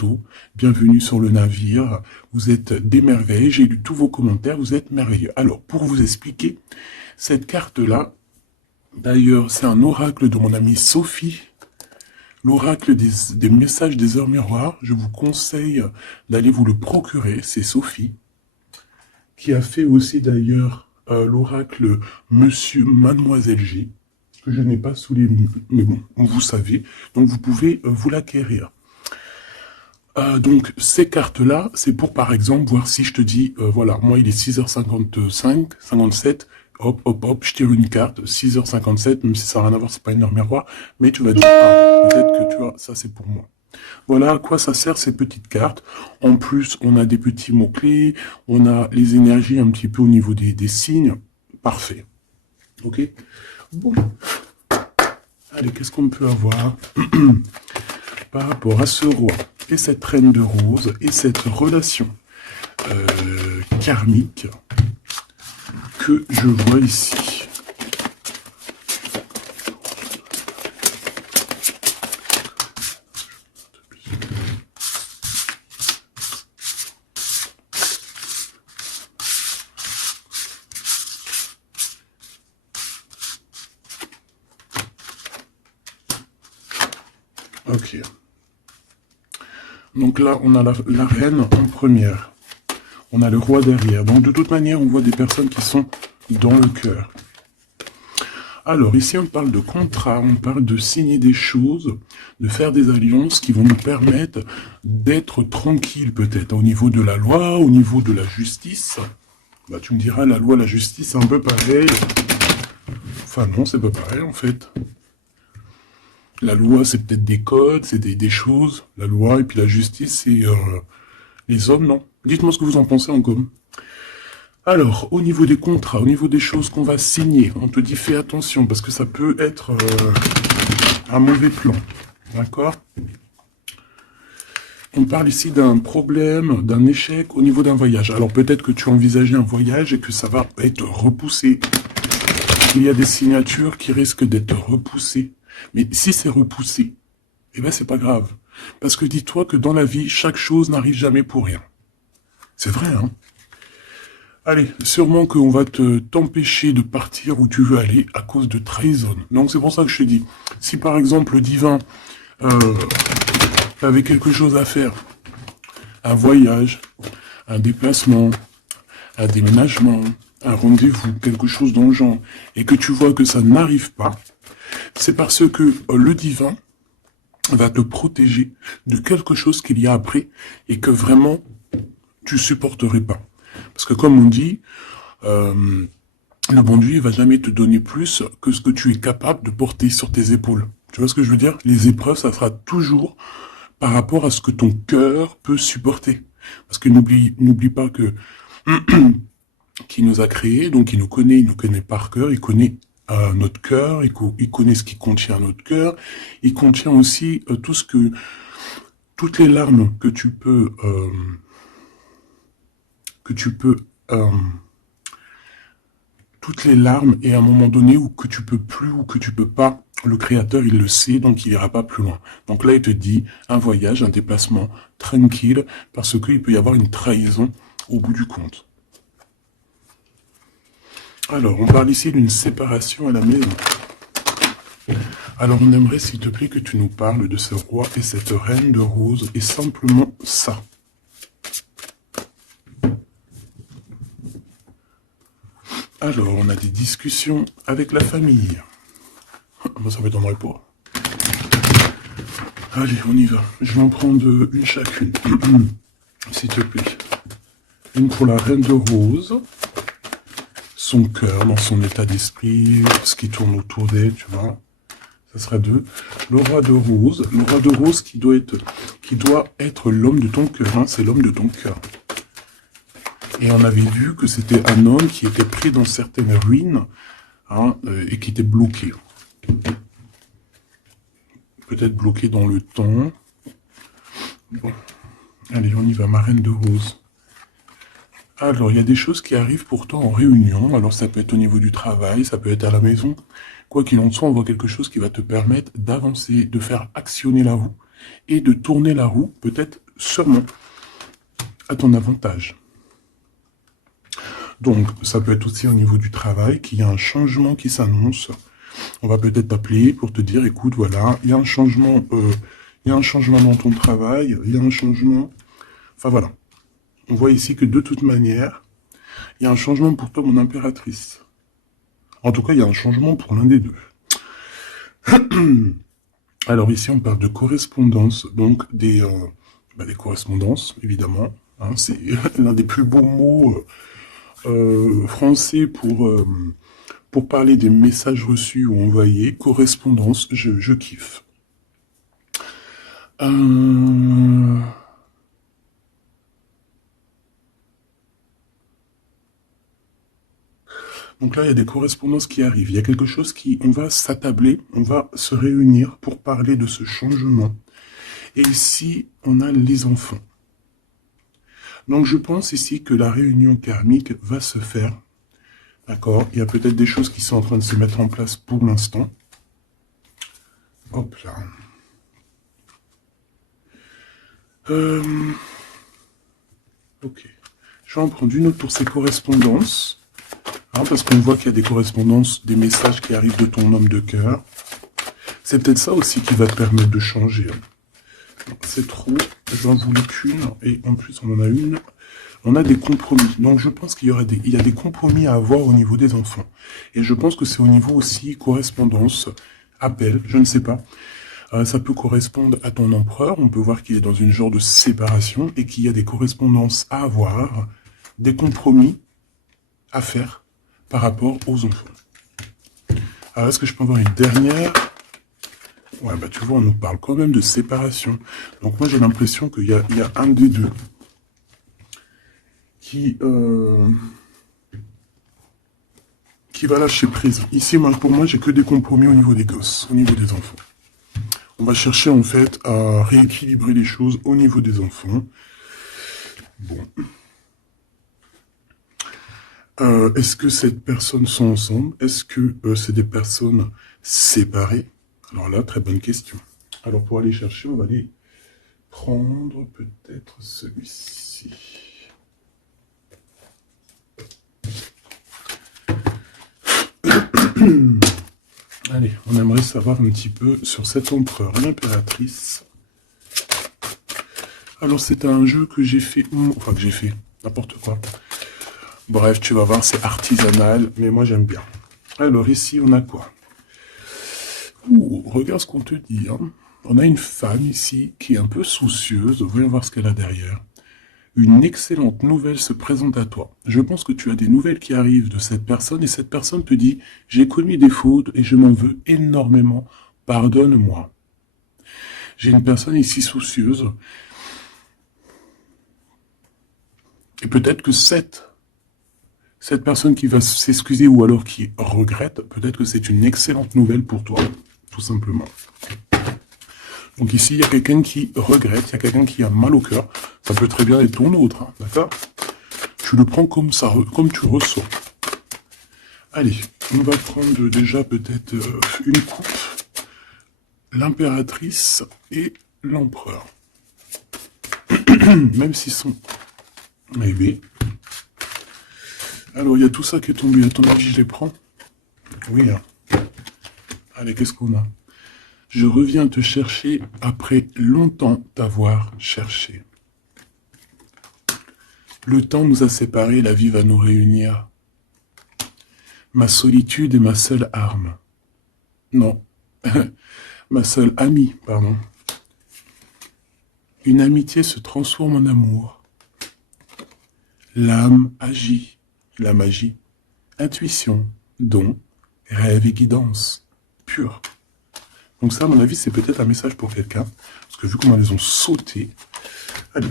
bateau, bienvenue sur le navire, vous êtes des merveilles, j'ai lu tous vos commentaires, vous êtes merveilleux. Alors, pour vous expliquer, cette carte-là, d'ailleurs, c'est un oracle de mon amie Sophie, l'oracle des messages des heures miroirs. Je vous conseille d'aller vous le procurer, c'est Sophie, qui a fait aussi d'ailleurs l'oracle Monsieur Mademoiselle G, que je n'ai pas sous les mains, mais bon, vous savez, donc vous pouvez vous l'acquérir. Donc ces cartes-là, c'est pour par exemple voir si je te dis, voilà, moi il est 6h55, 57, hop, hop, hop, je tire une carte, 6h57, même si ça n'a rien à voir, c'est pas une heure miroir, mais tu vas dire, ah, peut-être que tu vois, ça c'est pour moi. Voilà à quoi ça sert ces petites cartes. En plus, on a des petits mots-clés, on a les énergies un petit peu au niveau des signes. Parfait. Ok? Bon. Allez, qu'est-ce qu'on peut avoir par rapport à ce roi et cette reine de rose et cette relation karmique que je vois ici. Ok. Donc là, on a la reine en première. On a le roi derrière. Donc de toute manière, on voit des personnes qui sont dans le cœur. Alors ici, on parle de contrat, on parle de signer des choses, de faire des alliances qui vont nous permettre d'être tranquille peut-être au niveau de la loi, au niveau de la justice. Bah tu me diras, la loi, la justice, c'est un peu pareil. Enfin non, c'est pas pareil en fait. La loi, c'est peut-être des codes, c'est des choses. La loi et puis la justice, c'est les hommes, non? Dites-moi ce que vous en pensez en com. Alors, au niveau des contrats, au niveau des choses qu'on va signer, on te dit fais attention parce que ça peut être un mauvais plan. D'accord? On parle ici d'un problème, d'un échec au niveau d'un voyage. Alors peut-être que tu as envisagé un voyage et que ça va être repoussé. Il y a des signatures qui risquent d'être repoussées. Mais si c'est repoussé, eh ben c'est pas grave. Parce que dis-toi que dans la vie, chaque chose n'arrive jamais pour rien. C'est vrai, hein? Allez, sûrement qu'on va t'empêcher de partir où tu veux aller à cause de trahison. Donc c'est pour ça que je te dis, si par exemple le divin avait quelque chose à faire, un voyage, un déplacement, un déménagement, un rendez-vous, quelque chose dans le genre, et que tu vois que ça n'arrive pas, c'est parce que le divin va te protéger de quelque chose qu'il y a après et que vraiment tu supporterais pas. Parce que comme on dit, le bon Dieu il va jamais te donner plus que ce que tu es capable de porter sur tes épaules. Tu vois ce que je veux dire? Les épreuves, ça sera toujours par rapport à ce que ton cœur peut supporter. Parce que n'oublie pas que qui nous a créés, donc il nous connaît par cœur, il connaît notre cœur, il connaît ce qui contient notre cœur, il contient aussi toutes les larmes que tu peux toutes les larmes et à un moment donné où que tu peux plus ou que tu peux pas, le créateur il le sait donc il ira pas plus loin. Donc là il te dit un voyage, un déplacement tranquille parce qu'il peut y avoir une trahison au bout du compte. Alors on parle ici d'une séparation à la maison. Alors on aimerait s'il te plaît que tu nous parles de ce roi et cette reine de rose et simplement ça. Alors, on a des discussions avec la famille. Ça ne m'étonnerait pas. Allez, on y va. Je vais en prendre une chacune. S'il te plaît. Une pour la reine de rose. Son cœur, dans son état d'esprit, ce qui tourne autour d'elle, tu vois. Ça sera deux. Le roi de rose. Le roi de rose qui doit être l'homme de ton cœur. Hein, c'est l'homme de ton cœur. Et on avait vu que c'était un homme qui était pris dans certaines ruines hein, et qui était bloqué. Peut-être bloqué dans le temps. Bon. Allez, on y va, ma reine de rose. Alors, il y a des choses qui arrivent pourtant en réunion. Alors, ça peut être au niveau du travail, ça peut être à la maison. Quoi qu'il en soit, on voit quelque chose qui va te permettre d'avancer, de faire actionner la roue et de tourner la roue, peut-être sûrement à ton avantage. Donc, ça peut être aussi au niveau du travail qu'il y a un changement qui s'annonce. On va peut-être t'appeler pour te dire, écoute, voilà, il y a un changement dans ton travail, il y a un changement... Enfin, voilà. On voit ici que de toute manière, il y a un changement pour toi, mon impératrice. En tout cas, il y a un changement pour l'un des deux. Alors ici, on parle de correspondance, donc des correspondances, évidemment. Hein, c'est l'un des plus beaux mots français pour parler des messages reçus ou envoyés. Correspondance, je kiffe. Donc là, il y a des correspondances qui arrivent. Il y a quelque chose on va s'attabler, on va se réunir pour parler de ce changement. Et ici, on a les enfants. Donc je pense ici que la réunion karmique va se faire. D'accord? Il y a peut-être des choses qui sont en train de se mettre en place pour l'instant. Hop là. Ok. Je vais en prendre une autre pour ces correspondances. Hein, parce qu'on voit qu'il y a des correspondances, des messages qui arrivent de ton homme de cœur. C'est peut-être ça aussi qui va te permettre de changer. C'est trop. J'en voulais qu'une. Et en plus, on en a une. On a des compromis. Donc, je pense qu'il y a des compromis à avoir au niveau des enfants. Et je pense que c'est au niveau aussi correspondance, appel, je ne sais pas. Ça peut correspondre à ton empereur. On peut voir qu'il est dans une genre de séparation et qu'il y a des correspondances à avoir, des compromis à faire par rapport aux enfants. Alors, est-ce que je peux avoir une dernière? Ouais, bah tu vois, on nous parle quand même de séparation. Donc moi, j'ai l'impression qu'il y a un des deux qui va lâcher prise. Ici, pour moi, j'ai que des compromis au niveau des gosses, au niveau des enfants. On va chercher, en fait, à rééquilibrer les choses au niveau des enfants. Bon. Est-ce que ces personnes sont ensemble? Est-ce que c'est des personnes séparées? Alors là, très bonne question. Alors pour aller chercher, on va aller prendre peut-être celui-ci. Allez, on aimerait savoir un petit peu sur cet empereur, l'impératrice. Alors c'est un jeu que j'ai fait, enfin que j'ai fait, n'importe quoi. Bref, tu vas voir, c'est artisanal, mais moi j'aime bien. Alors ici, on a quoi? Ouh, regarde ce qu'on te dit. Hein. On a une femme ici qui est un peu soucieuse. Voyons voir ce qu'elle a derrière. Une excellente nouvelle se présente à toi. Je pense que tu as des nouvelles qui arrivent de cette personne et cette personne te dit « J'ai commis des fautes et je m'en veux énormément. Pardonne-moi. » J'ai une personne ici soucieuse. Et peut-être que cette personne qui va s'excuser ou alors qui regrette, peut-être que c'est une excellente nouvelle pour toi, tout simplement. Donc ici, il y a quelqu'un qui regrette, il y a quelqu'un qui a mal au cœur. Ça peut très bien être ton autre, hein, d'accord? Tu le prends comme ça, comme tu ressens. Allez, on va prendre déjà peut-être une coupe. L'impératrice et l'empereur. Même s'ils sont... Mais oui. Alors, il y a tout ça qui est tombé. À ton avis, je les prends? Oui. Hein. Allez, qu'est-ce qu'on a? Je reviens te chercher après longtemps t'avoir cherché. Le temps nous a séparés, la vie va nous réunir. Ma solitude est ma seule arme. Non, ma seule amie, pardon. Une amitié se transforme en amour. L'âme agit, la magie, intuition, don, rêve et guidance, pure. Donc ça, à mon avis, c'est peut-être un message pour quelqu'un, parce que vu comment elles ont sauté, allez,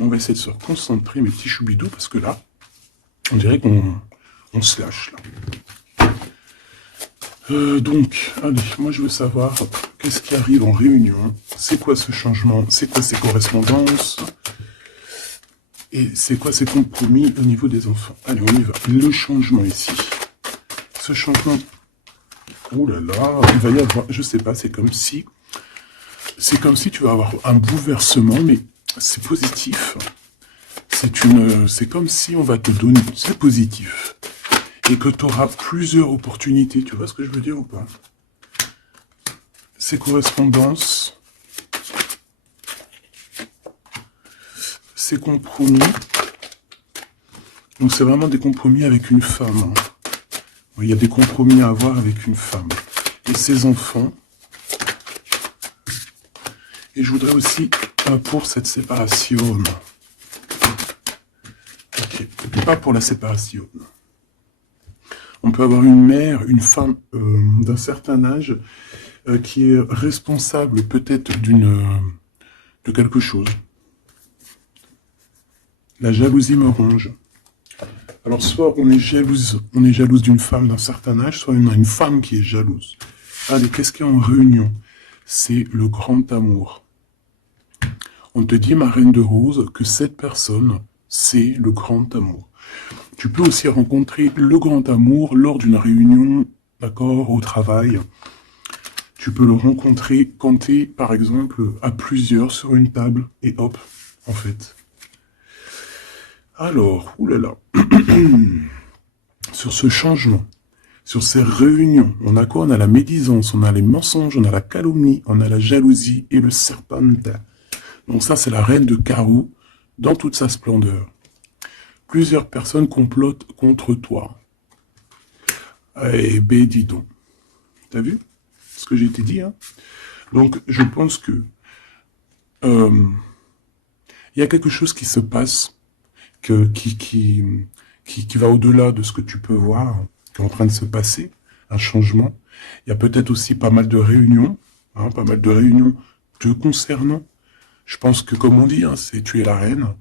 on va essayer de se concentrer, mes petits choubidous, parce que là, on dirait qu'on se lâche, là. Donc, allez, moi je veux savoir qu'est-ce qui arrive en réunion, c'est quoi ce changement, c'est quoi ces correspondances, et c'est quoi ces compromis au niveau des enfants. Allez, on y va. Le changement ici. Ce changement, oh là là, il va y avoir, je sais pas, c'est comme si tu vas avoir un bouleversement, mais c'est positif. C'est comme si on va te donner, c'est positif. Et que tu auras plusieurs opportunités. Tu vois ce que je veux dire ou pas? Ces correspondances, ces compromis. Donc c'est vraiment des compromis avec une femme. Hein. Il y a des compromis à avoir avec une femme. Et ses enfants. Et je voudrais aussi pour cette séparation. Ok, pas pour la séparation. On peut avoir une mère, une femme d'un certain âge qui est responsable peut-être de quelque chose. La jalousie me ronge. Alors soit on est jalouse d'une femme d'un certain âge, soit on a une femme qui est jalouse. Allez, qu'est-ce qu'il y a en réunion? C'est le grand amour. On te dit, ma reine de rose, que cette personne, c'est le grand amour. Tu peux aussi rencontrer le grand amour lors d'une réunion, d'accord, au travail. Tu peux le rencontrer quand tu es, par exemple, à plusieurs sur une table, et hop, en fait. Alors, oulala, sur ce changement, sur ces réunions, on a quoi? On a la médisance, on a les mensonges, on a la calomnie, on a la jalousie et le serpentin. Donc ça, c'est la reine de carreau dans toute sa splendeur. Plusieurs personnes complotent contre toi. Eh ben, dis donc. T'as vu ce que j'ai été dit, hein? Donc, je pense que il y a quelque chose qui se passe qui va au-delà de ce que tu peux voir, qui est en train de se passer, un changement. Il y a peut-être aussi pas mal de réunions, hein, pas mal de réunions te concernant. Je pense que, comme on dit, hein, c'est tu es la reine.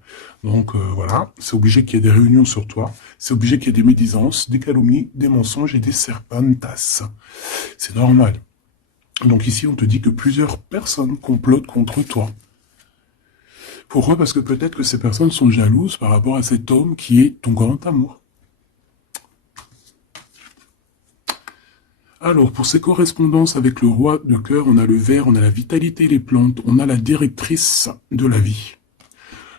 Donc voilà, c'est obligé qu'il y ait des réunions sur toi. C'est obligé qu'il y ait des médisances, des calomnies, des mensonges et des serpentas. C'est normal. Donc ici, on te dit que plusieurs personnes complotent contre toi. Pourquoi? Parce que peut-être que ces personnes sont jalouses par rapport à cet homme qui est ton grand amour. Alors, pour ces correspondances avec le roi de cœur, on a le ver, on a la vitalité, les plantes, on a la directrice de la vie.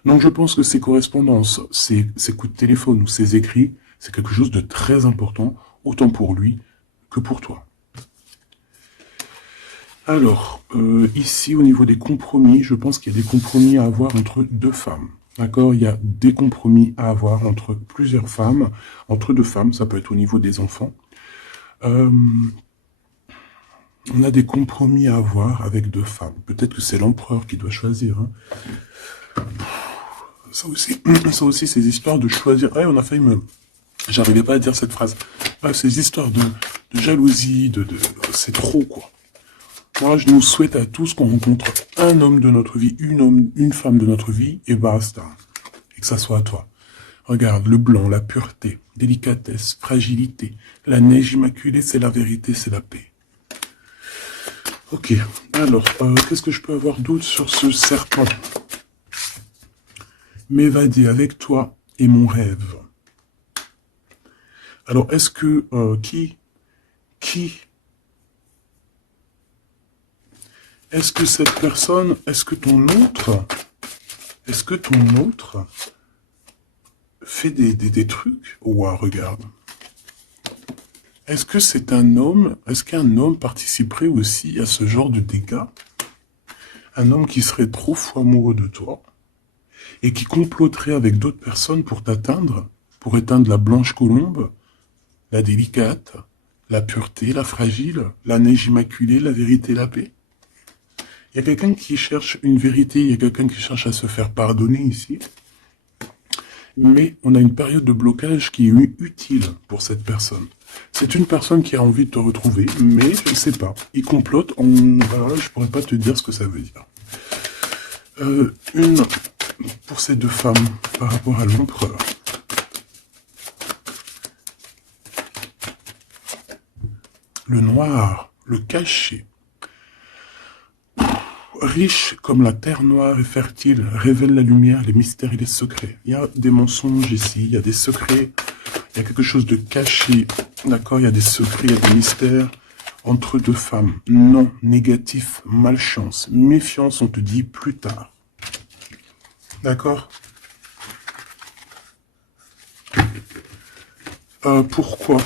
Donc, je pense que ces correspondances, ces coups de téléphone ou ces écrits, c'est quelque chose de très important, autant pour lui que pour toi. Alors, ici, au niveau des compromis, je pense qu'il y a des compromis à avoir entre deux femmes. D'accord? Il y a des compromis à avoir entre plusieurs femmes, entre deux femmes, ça peut être au niveau des enfants. On a des compromis à avoir avec deux femmes. Peut-être que c'est l'empereur qui doit choisir. Hein. Ça aussi, ces histoires de choisir. Ouais, on a failli me... J'arrivais pas à dire cette phrase. Ouais, ces histoires de jalousie, c'est trop, quoi. Moi, je nous souhaite à tous qu'on rencontre un homme de notre vie, une femme de notre vie, et basta. Et que ça soit à toi. Regarde, le blanc, la pureté, délicatesse, fragilité. La neige immaculée, c'est la vérité, c'est la paix. Ok, alors, qu'est-ce que je peux avoir d'autre sur ce serpent? M'évader avec toi est mon rêve. Alors, est-ce que, est-ce que cette personne, est-ce que ton autre fait des trucs? Ouah, regarde. Est-ce que c'est un homme, est-ce qu'un homme participerait aussi à ce genre de dégâts? Un homme qui serait trop fou amoureux de toi et qui comploterait avec d'autres personnes pour t'atteindre, pour éteindre la blanche colombe, la délicate, la pureté, la fragile, la neige immaculée, la vérité, la paix? Il y a quelqu'un qui cherche une vérité, il y a quelqu'un qui cherche à se faire pardonner ici. Mais on a une période de blocage qui est utile pour cette personne. C'est une personne qui a envie de te retrouver, mais je ne sais pas. Il complote, alors là, je pourrais pas te dire ce que ça veut dire. Une pour ces deux femmes par rapport à l'empereur. Le noir, le caché. Riche comme la terre noire et fertile, révèle la lumière, les mystères et les secrets. Il y a des mensonges ici, il y a des secrets, il y a quelque chose de caché, d'accord? Il y a des secrets, il y a des mystères entre deux femmes. Non, négatif, malchance, méfiance, on te dit plus tard. D'accord? Pourquoi?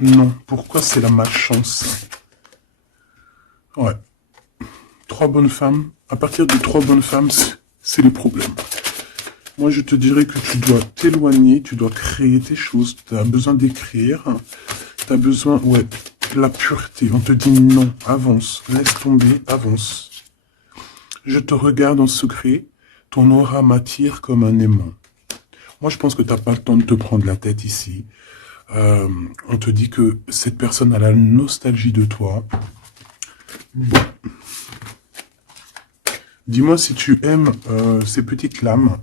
Non. Pourquoi c'est la malchance? Ouais. 3 bonnes femmes. À partir de 3 bonnes femmes, c'est les problèmes. Moi, je te dirais que tu dois t'éloigner, tu dois créer tes choses. Tu as besoin d'écrire. Tu as besoin, ouais, de la pureté. On te dit non, avance, laisse tomber, avance. Je te regarde en secret. Ton aura m'attire comme un aimant. Moi, je pense que tu n'as pas le temps de te prendre la tête ici. On te dit que cette personne a la nostalgie de toi. Bon. Dis-moi si tu aimes ces petites lames.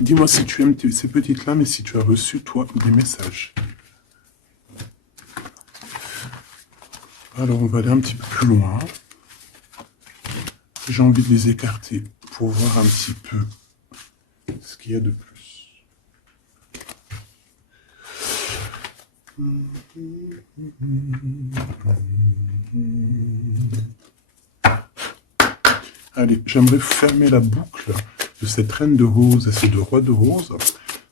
Dis-moi si tu aimes ces petites lames et si tu as reçu, toi, des messages. Alors, on va aller un petit peu plus loin. J'ai envie de les écarter pour voir un petit peu ce qu'il y a de plus. Allez, j'aimerais fermer la boucle de cette reine de rose et ces 2 rois de rose,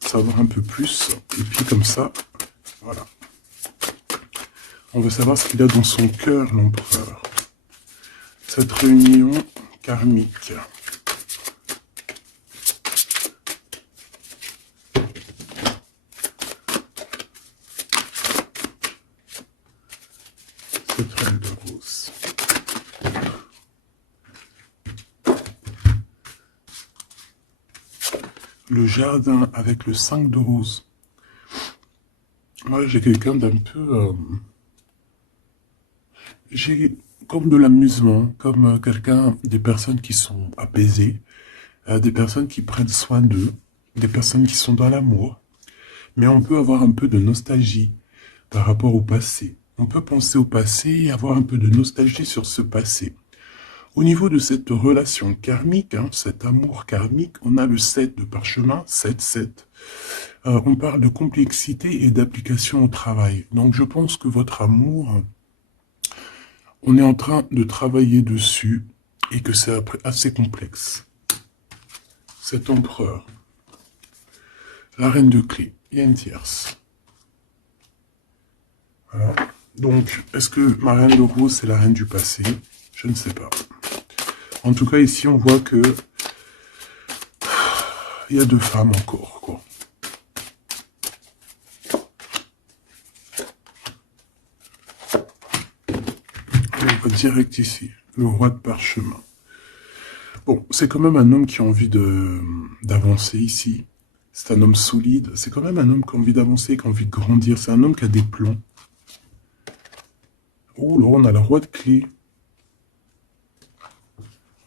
savoir un peu plus, et puis comme ça, voilà. On veut savoir ce qu'il a dans son cœur, l'empereur. Cette réunion karmique. Cette reine de rose. Le jardin avec le 5 de rose. Moi, j'ai quelqu'un d'un peu... j'ai comme de l'amusement, comme quelqu'un, des personnes qui sont apaisées, des personnes qui prennent soin d'eux, des personnes qui sont dans l'amour. Mais on peut avoir un peu de nostalgie par rapport au passé. On peut penser au passé et avoir un peu de nostalgie sur ce passé. Au niveau de cette relation karmique, cet amour karmique, on a le 7 de parchemin, 7-7. On parle de complexité et d'application au travail. Donc je pense que votre amour, on est en train de travailler dessus et que c'est assez complexe. Cet empereur, la reine de clé, il y a une tierce. Voilà. Donc, est-ce que ma reine de rose, c'est la reine du passé? Je ne sais pas. En tout cas, ici, on voit que il y a 2 femmes encore, quoi. On va direct ici, le roi de parchemin. Bon, c'est quand même un homme qui a envie d'avancer ici. C'est un homme solide. C'est quand même un homme qui a envie d'avancer, qui a envie de grandir. C'est un homme qui a des plans. Oh là, on a le roi de clé.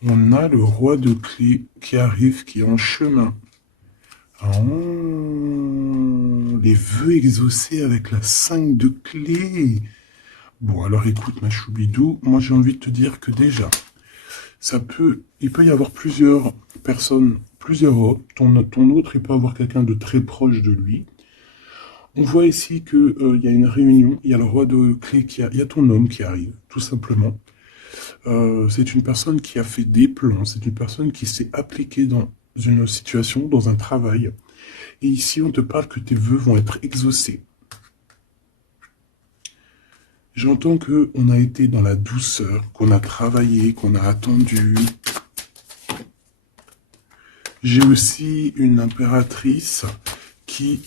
On a le roi de clé qui arrive, qui est en chemin. Oh, les vœux exaucés avec la 5 de clé. Bon, alors écoute, ma choubidou, moi j'ai envie de te dire que déjà, il peut y avoir plusieurs personnes, plusieurs hommes. Ton autre, il peut avoir quelqu'un de très proche de lui. On voit ici qu'il y a une réunion, il y a le roi de clé, il y a ton homme qui arrive, tout simplement. C'est une personne qui a fait des plans, c'est une personne qui s'est appliquée dans une situation, dans un travail. Et ici, on te parle que tes vœux vont être exaucés. J'entends qu'on a été dans la douceur, qu'on a travaillé, qu'on a attendu. J'ai aussi une impératrice qui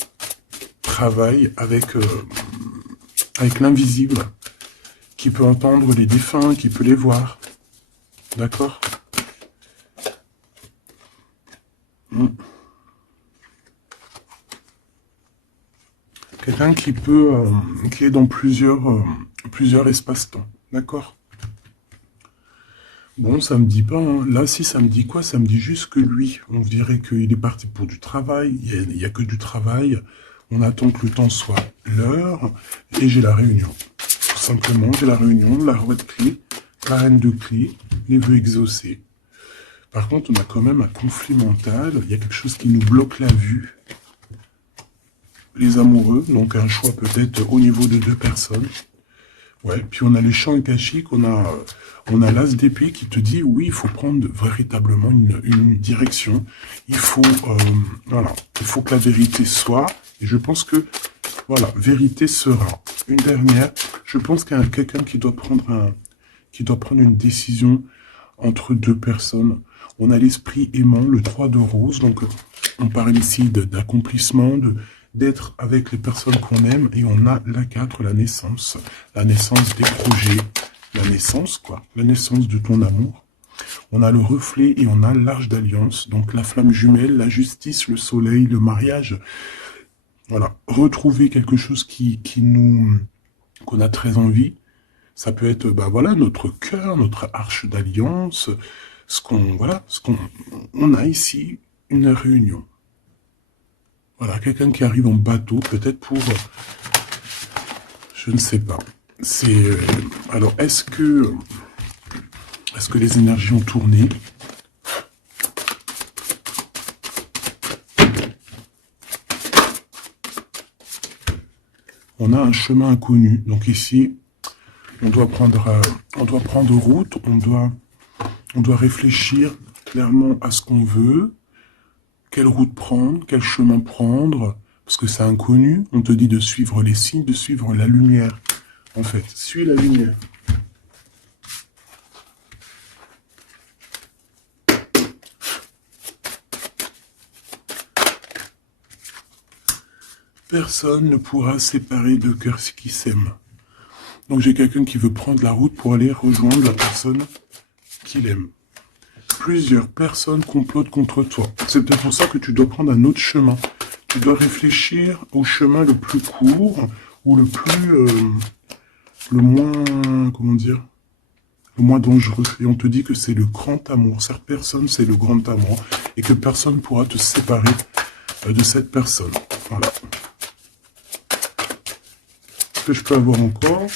travaille avec l'invisible, qui peut entendre les défunts, qui peut les voir. D'accord? Quelqu'un qui est dans plusieurs espaces-temps. D'accord? Bon, ça me dit pas, Là, si, ça me dit quoi? Ça me dit juste que lui, on dirait qu'il est parti pour du travail. Il n'y a que du travail. On attend que le temps soit l'heure. Et j'ai la réunion. Tout simplement, j'ai la réunion, la roi de clé, la reine de clé, les vœux exaucés. Par contre, on a quand même un conflit mental. Il y a quelque chose qui nous bloque la vue. Les amoureux, donc un choix peut-être au niveau de 2 personnes. Ouais, puis on a les champs akashiques, on a l'as d'épée qui te dit, oui, il faut prendre véritablement une direction. Il faut, voilà, il faut que la vérité soit, et je pense que, voilà, vérité sera. Une dernière, je pense qu'il y a quelqu'un qui doit prendre une décision entre deux personnes. On a l'esprit aimant, le 3 de rose, donc on parle ici d'accomplissement, d'être avec les personnes qu'on aime, et on a la 4, la naissance des projets, la naissance, quoi, la naissance de ton amour. On a le reflet et on a l'arche d'alliance, donc la flamme jumelle, la justice, le soleil, le mariage. Voilà, retrouver quelque chose qu'on a très envie. Ça peut être, bah voilà, notre cœur, notre arche d'alliance, on a ici une réunion. Voilà, quelqu'un qui arrive en bateau, peut-être pour, je ne sais pas. Alors, est-ce que les énergies ont tourné? On a un chemin inconnu. Donc ici, on doit prendre route, on doit réfléchir clairement à ce qu'on veut, quelle route prendre, quel chemin prendre, parce que c'est inconnu. On te dit de suivre les signes, de suivre la lumière. En fait, suis la lumière. Personne ne pourra séparer deux cœurs qui s'aiment. Donc j'ai quelqu'un qui veut prendre la route pour aller rejoindre la personne qu'il aime. Plusieurs personnes complotent contre toi. C'est peut-être pour ça que tu dois prendre un autre chemin. Tu dois réfléchir au chemin le plus court ou le moins, comment dire, le moins dangereux. Et on te dit que c'est le grand amour. Cette personne, c'est le grand amour. Et que personne ne pourra te séparer de cette personne. Voilà. Ce que je peux avoir encore,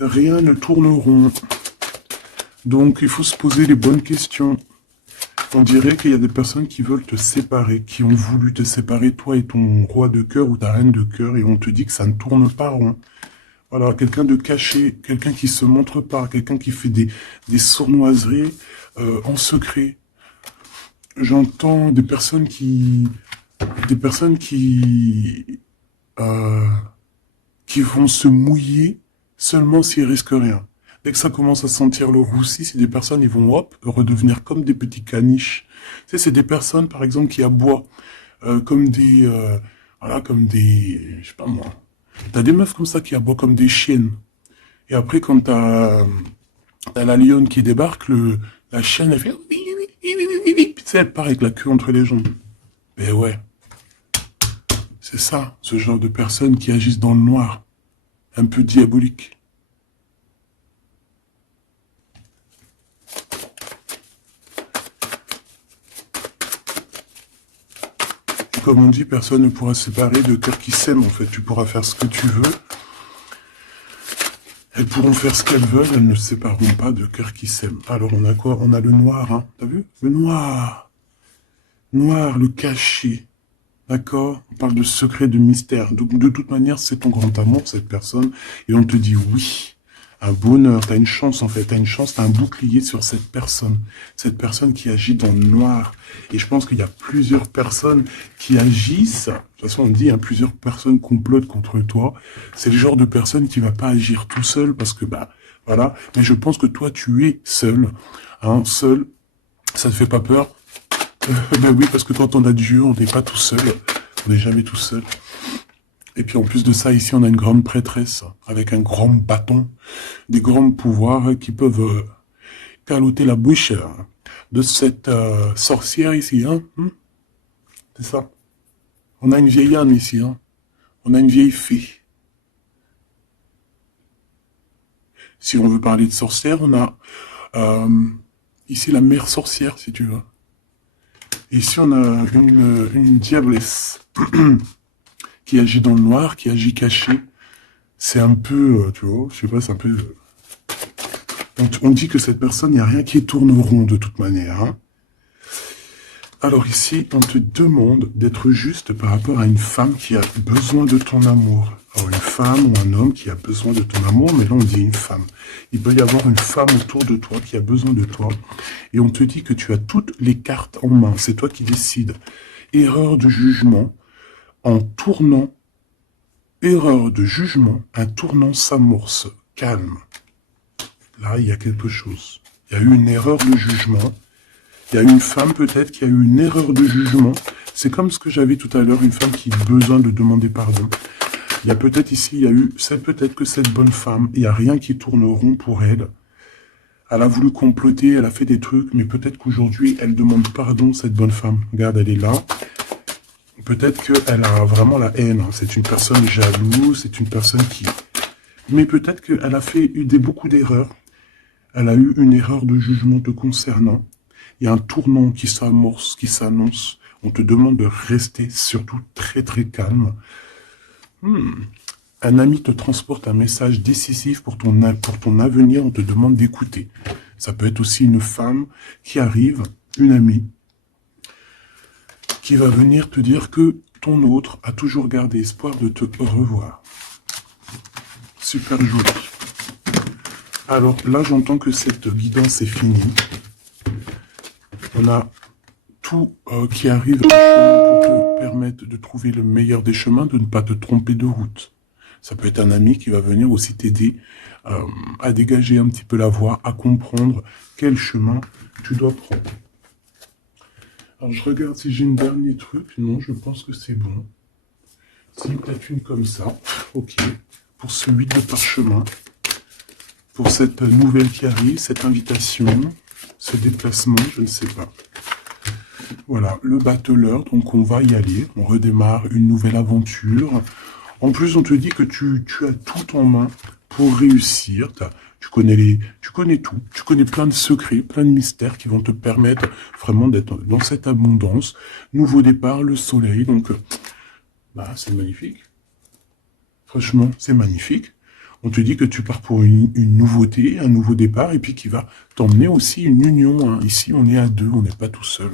rien ne tourne rond. Donc, il faut se poser les bonnes questions. On dirait qu'il y a des personnes qui veulent te séparer, qui ont voulu te séparer, toi et ton roi de cœur ou ta reine de cœur, et on te dit que ça ne tourne pas rond. Voilà, quelqu'un de caché, quelqu'un qui se montre pas, quelqu'un qui fait des sournoiseries en secret. J'entends des personnes qui vont se mouiller seulement s'ils risquent rien. Dès que ça commence à sentir le roussi, c'est des personnes, ils vont, hop, redevenir comme des petits caniches. Tu sais, c'est des personnes, par exemple, qui aboient, comme je sais pas moi. T'as des meufs comme ça qui aboient comme des chiennes. Et après, quand t'as la lionne qui débarque, la chienne, elle fait, puis tu sais, elle part avec la queue entre les jambes. Ben ouais. C'est ça, ce genre de personnes qui agissent dans le noir. Un peu diabolique. Comme on dit, personne ne pourra se séparer de cœurs qui s'aiment, en fait. Tu pourras faire ce que tu veux. Elles pourront faire ce qu'elles veulent, elles ne se sépareront pas de cœurs qui s'aiment. Alors, on a quoi? On a le noir, hein. T'as vu? Le noir. Noir, le caché. D'accord? On parle de secret, de mystère. Donc, de toute manière, c'est ton grand amour, cette personne. Et on te dit oui. Un bonheur, t'as une chance en fait, t'as une chance, t'as un bouclier sur cette personne qui agit dans le noir. Et je pense qu'il y a plusieurs personnes qui agissent, de toute façon on dit, hein, plusieurs personnes complotent contre toi. C'est le genre de personne qui va pas agir tout seul parce que, bah, voilà. Mais je pense que toi, tu es seul, hein, seul. Ça te fait pas peur? Ben oui, parce que quand on a Dieu, on n'est pas tout seul. On n'est jamais tout seul. Et puis en plus de ça, ici, on a une grande prêtresse avec un grand bâton, des grands pouvoirs qui peuvent caloter la bouche de cette sorcière ici. Hein, c'est ça. On a une vieille âne ici. Hein. On a une vieille fée. Si on veut parler de sorcière, on a ici la mère sorcière, si tu veux. Ici, on a une diablesse. Qui agit dans le noir, qui agit caché. C'est un peu, tu vois, je sais pas, c'est un peu... On dit que cette personne, il n'y a rien qui tourne rond de toute manière. Hein. Alors ici, on te demande d'être juste par rapport à une femme qui a besoin de ton amour. Alors une femme ou un homme qui a besoin de ton amour, mais là on dit une femme. Il peut y avoir une femme autour de toi qui a besoin de toi. Et on te dit que tu as toutes les cartes en main. C'est toi qui décides. Erreur de jugement, en tournant. Erreur de jugement, un tournant s'amorce. Calme. Là, il y a quelque chose. Il y a eu une erreur de jugement. Il y a une femme peut-être qui a eu une erreur de jugement. C'est comme ce que j'avais tout à l'heure, une femme qui a besoin de demander pardon. Il y a peut-être ici, c'est peut-être que cette bonne femme, il n'y a rien qui tourne rond pour elle. Elle a voulu comploter, elle a fait des trucs, mais peut-être qu'aujourd'hui, elle demande pardon, cette bonne femme. Regarde, elle est là. Peut-être qu'elle a vraiment la haine. C'est une personne jalouse, c'est une personne qui... Mais peut-être qu'elle a fait beaucoup d'erreurs. Elle a eu une erreur de jugement te concernant. Il y a un tournant qui s'amorce, qui s'annonce. On te demande de rester surtout très très calme. Un ami te transporte un message décisif pour ton avenir. On te demande d'écouter. Ça peut être aussi une femme qui arrive, une amie, qui va venir te dire que ton autre a toujours gardé espoir de te revoir. Super joli. Alors là, j'entends que cette guidance est finie. On a tout qui arrive au chemin pour te permettre de trouver le meilleur des chemins, de ne pas te tromper de route. Ça peut être un ami qui va venir aussi t'aider à dégager un petit peu la voie, à comprendre quel chemin tu dois prendre. Alors je regarde si j'ai une dernier truc. Non, je pense que c'est bon. Si, peut-être une comme ça. Ok. Pour ce 8 de parchemin. Pour cette nouvelle qui arrive, cette invitation, ce déplacement, je ne sais pas. Voilà, le battleur, donc on va y aller. On redémarre une nouvelle aventure. En plus, on te dit que tu as tout en main pour réussir. Tu connais tout. Tu connais plein de secrets, plein de mystères qui vont te permettre vraiment d'être dans cette abondance. Nouveau départ, le soleil. Donc, c'est magnifique. Franchement, c'est magnifique. On te dit que tu pars pour une nouveauté, un nouveau départ, et puis qui va t'emmener aussi une union. Ici, on est à deux, on n'est pas tout seul.